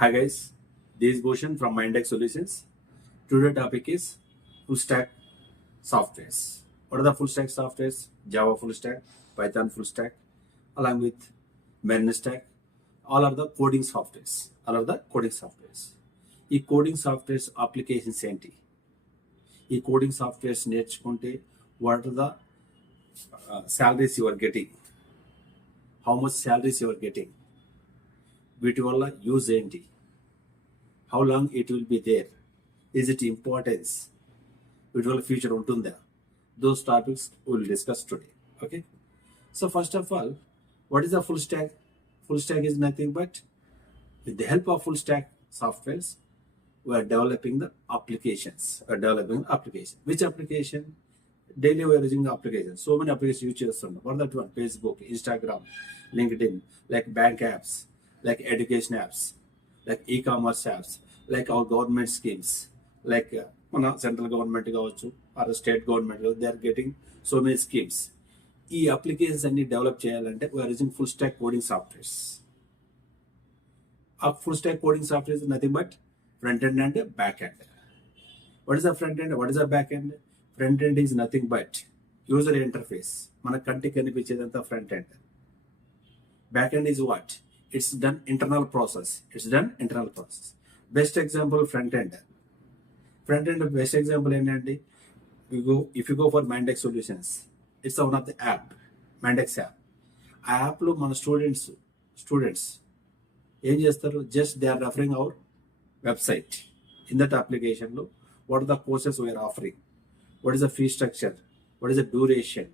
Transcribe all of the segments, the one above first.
Hi guys, this is Bhushan from Mindx Solutions. Today's topic is full stack softwares. What are the full stack softwares? Java full stack, Python full stack, along with Mern Stack. All are the coding softwares. ఈ coding softwares applications ఏంటి? ఈ coding softwares నేర్చుకుంటే what are the salaries you are getting? How much salaries you are getting? వీటి వల్ల use ఏంటి? How long it will be there? Is it importance? వీటి వల్ల future ఉంటుందా? Those topics we will discuss today. Okay. So first of all, what is a full stack? Full stack is nothing but with the help of full stack softwares, we are developing the applications. Which application? Daily we are using the applications. So many applications use చేస్తున్నాం. What that one? Facebook, Instagram, LinkedIn, like bank apps, like education apps, like e-commerce apps, like our government schemes, like మన central government కావచ్చు or state government, they are getting so many schemes. ఈ applications అన్ని develop చేయాలంటే we are using full stack coding softwares. ఆ full stack coding software nothing but front end and back end. What is the front end, what is the back end? Front end is nothing but user interface, మన కంటికి కనిపించేదంతా front end. Back end is what? It's done internal process. Best example, front end. Best example ఏంటంటే if you go for Mindx Solutions, it's one of the app, Mindx app. ఆ యాప్లో మన students ఏం చేస్తారు? Just they are referring our website. In that అప్లికేషన్లో what are the courses we are offering, what is the fee structure, what is the duration,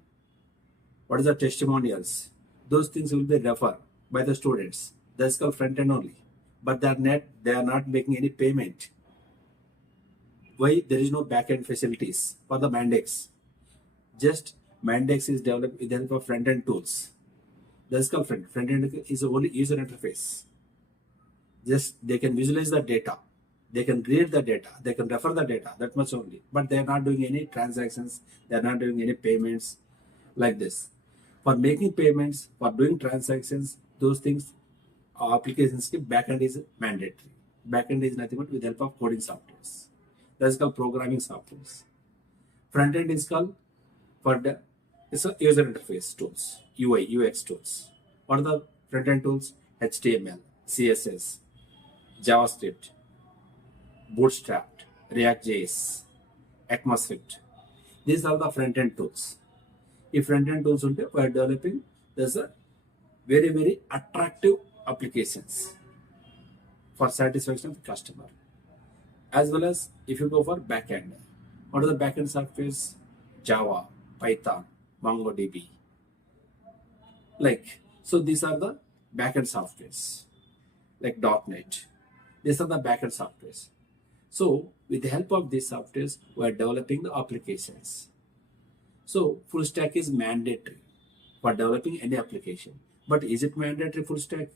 what is the testimonials, those things will be referred by the students. That's called front end only. But they are not making any payment. Why? There is no back end facilities for the Mindx. Just Mindx is developed with the help of front end tools. That's called front end is only user interface. Just they can visualize the data, they can read the data, they can refer the data, that much only. But they are not doing any transactions, they are not doing any payments like this. For making payments, for doing transactions, those things, applications ki backend is mandatory. Backend is nothing but with the help of coding softwares. That's called programming softwares. Front end is called it's a user interface tools, UI, UX tools. What are the front end tools? HTML, CSS, JavaScript, Bootstrap, React.js, ECMAScript. These are the front end tools. ఈ front end tools ఉంటే we are developing thus very very attractive applications for satisfaction of customer. As well as if you go for back end, what are the back end softwares? Java, Python, MongoDB, like so these are the back end softwares. Like .NET, these are the back end softwares. So with the help of these softwares we are developing the applications. So full stack is mandatory for developing any application. But is it mandatory full stack?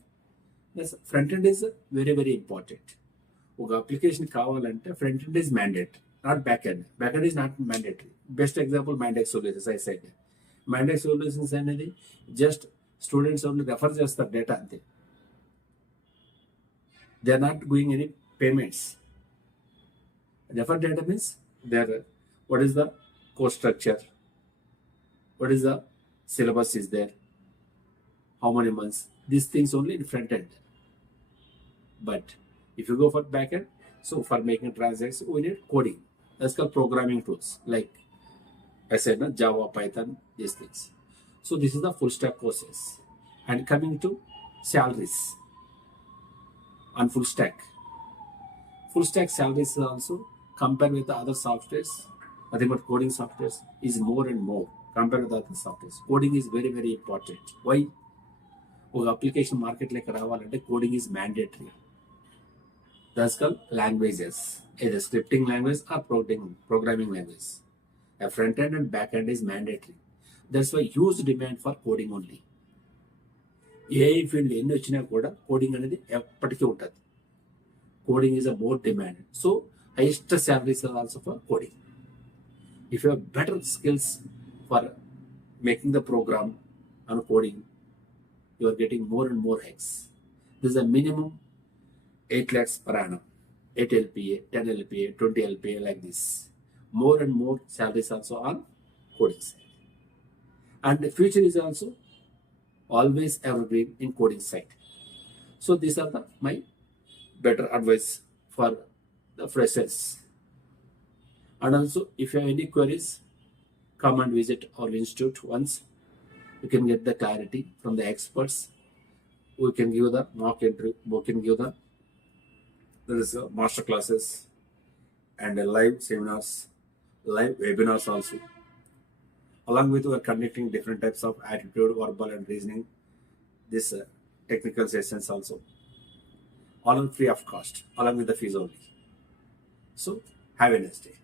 Yes, front end is very very important. ఒక application కావాలంటే front end is mandatory, not back end. Back end is not mandatory. Best example Mindx Solutions. I said Mindx Solutions అనేది just students only refer చేస్తారు data అంతే. They are not doing any payments. Refer data means there what is the course structure, what is the syllabus is there, how many months, these things only in front end. But if you go for back end, so for making transactions we need coding. That's called programming tools, like I said, Java, Python, these things. So this is the full stack courses. And coming to salaries on full stack salaries also compared with the other softwares, nothing but coding softwares is more and more compared with other softwares. Coding is very very important. Why? ఒక application మార్కెట్లోకి రావాలంటే coding is mandatory. That's called languages, either scripting language or programming language. A front end and back end is mandatory. That's why huge demand for coding only. A field ఎన్ని వచ్చినా కూడా coding అనేది ఎప్పటికీ ఉంటుంది. Coding is a more demand. So highest salaries are also for coding. If you have better skills for making the program on coding, you are getting more and more hacks. There is a minimum 8 lakhs per annum, 8 LPA, 10 LPA, 20 LPA, like this. More and more salaries also on coding side. And the future is also always evergreen in coding side. So these are my better advice for the freshers. And also, if you have any queries, come and visit our institute once. You can get the clarity from the experts. We can give the mock interview, we can give the there is master classes and live seminars, live webinars also. Along with, we are conducting different types of attitude, verbal, and reasoning. This technical sessions also, all are free of cost, along with the fees only. So have a nice day.